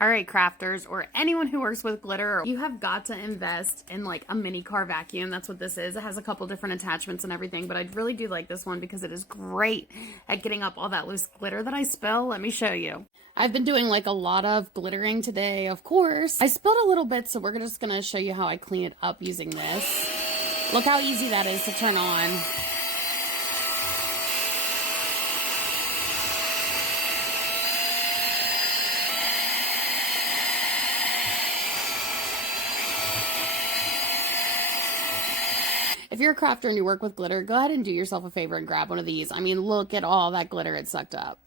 All right, crafters, or anyone who works with glitter, you have got to invest in like a mini car vacuum. That's what this is. It has a couple different attachments and everything, but I really do like this one because it is great at getting up all that loose glitter that I spill. Let me show you. I've been doing like a lot of glittering today, of course. I spilled a little bit, so we're just gonna show you how I clean it up using this. Look how easy that is to turn on. If you're a crafter and you work with glitter, go ahead and do yourself a favor and grab one of these. I mean, look at all that glitter it sucked up.